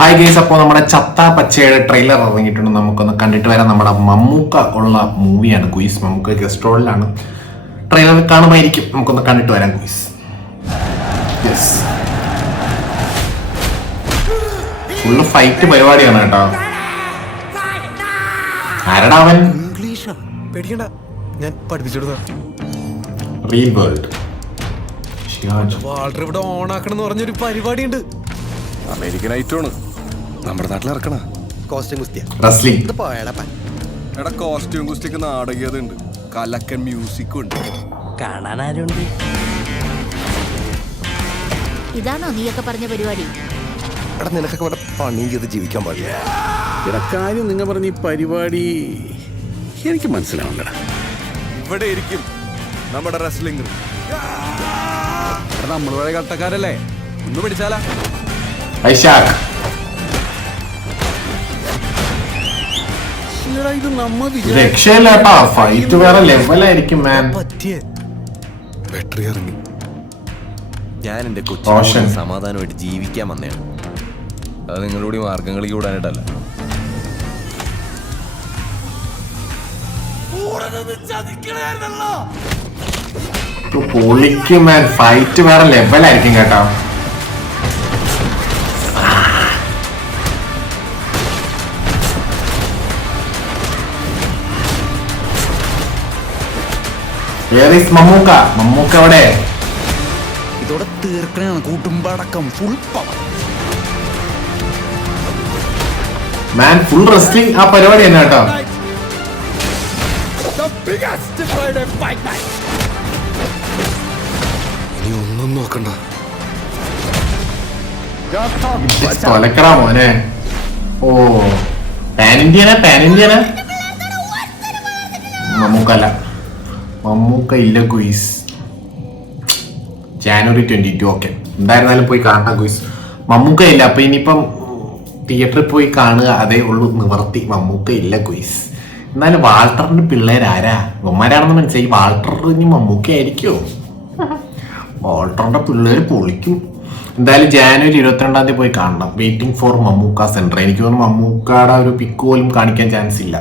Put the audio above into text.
Hi guys, അപ്പോൾ നമ്മുടെ ചത്ത പച്ചയുടെ ട്രെയിലർ ഇറങ്ങിയിട്ടുണ്ട്. നമുക്കൊന്ന് കണ്ടിട്ട് വരാം. നമ്മുടെ മമ്മൂക്ക ഉള്ള മൂവിയാണ് ഗുയിസ്. മമ്മൂക്ക ഗസ്റ്റ് റോളിലാണ്. ട്രെയിലർ കാണുമായിരിക്കും. നമുക്കൊന്ന് കണ്ടിട്ട് വരാം ഗുയിസ്. യെസ്, ഫുള്ള് ഫൈറ്റ് പരിപാടിയാണ് കേട്ടോ. ആരടാ അവൻ? ഇംഗ്ലീഷാ, പേടിക്കണ്ട, ഞാൻ പഠിപ്പിച്ചെടുത്ത റിയൽ വേൾഡ്. വാൾട്ടർ ഇവിടെ ഓൺ ആക്കണം എന്ന് പറഞ്ഞൊരു പരിപാടി ഉണ്ട്. അമേരിക്കൻ ഐറ്റമാണ്, നമ്മുടെ നാട്ടിൽ ഇറക്കണ. കോസ്റ്റ്യൂം കുസ്തിയ റെസ്ലിംഗ്. എടാ, കോസ്റ്റ്യൂം കുസ്തിക്ക് നാടകീയത ഉണ്ട്, കലക്കൻ മ്യൂസിക്കും ഉണ്ട്. കാണാൻ ആരുണ്ട്? ഇതാണോ നീയൊക്കെ പറഞ്ഞ പരിപാടി? എടാ, നിനക്കൊക്കെ ഇവിടെ പണിയും ചെയ്ത് ജീവിക്കാൻ പാടില്ല. എടാ, കാര്യം നിങ്ങൾ പറഞ്ഞ ഈ പരിപാടി എനിക്ക് മനസ്സിലാവണ്ടടാ. ഇവിടെ ഇരിക്കും നമ്മുടെ റെസ്ലിംഗ്. നമ്മൾ പഴയ കട്ടക്കാരല്ലേ, ഒന്ന് പിടിച്ചാലാ. ഐഷാക്ക്. ഇത് നമ്മ രക്ഷയില്ല കേട്ടോ. ഫൈറ്റ് വേറെ ലെവലായിരിക്കും മാൻ. പറ്റിയേ ബാറ്ററി ഇറങ്ങി. ഞാൻ എന്റെ റോഷൻ. കൊച്ചു സമാധാനമായിട്ട് ജീവിക്കാൻ വന്നതാണ്. അത് നിങ്ങളോട് മാർഗംകളി കൂടാനായിട്ടല്ല. പൊളിക്കും മാൻ. ഫൈറ്റ് വേറെ ലെവലായിരിക്കും കേട്ടോ. മമ്മൂക്ക. മമ്മൂക്ക എവിടെ? ഇതോടെ തീർക്കണാണ് കൂട്ടുമ്പടക്കം ഫുൾ പവർ. മാൻ ഫുൾ റെസ്ലിംഗ് ആ പരിപാടി തന്നെ കേട്ടോ. ഇനി ഒന്നും നോക്കണ്ട. തൊലക്കടാ മോനെ. ഓ, പാൻ ഇന്ത്യന. മമ്മൂക്കല്ല, മമ്മൂക്ക ഇല്ല ഗുയിസ്. ജാനുവരി 22. ഓക്കെ, എന്തായിരുന്നാലും പോയി കാണാം ഗുയിസ്. മമ്മൂക്ക ഇല്ല, അപ്പൊ ഇനിയിപ്പം തിയേറ്ററിൽ പോയി കാണുക, അതേ ഉള്ളൂ നിവർത്തി. മമ്മൂക്ക ഇല്ല ഗുയിസ്. എന്നാലും വാൾട്ടറിന്റെ പിള്ളേരാരാ? ഇവന്മാരാണെന്ന് മനസ്സിലായി. വാൾട്ടർ ഇനി മമ്മൂക്ക ആയിരിക്കോ? വാൾട്ടറിന്റെ പിള്ളേര് പൊളിക്കും. എന്തായാലും ജാനുവരി 22 പോയി കാണണം. Waiting for Mammookka centre. എനിക്ക് തോന്നുന്നു മമ്മൂക്കയുടെ ഒരു പിക്ക് പോലും കാണിക്കാൻ ചാൻസ് ഇല്ല.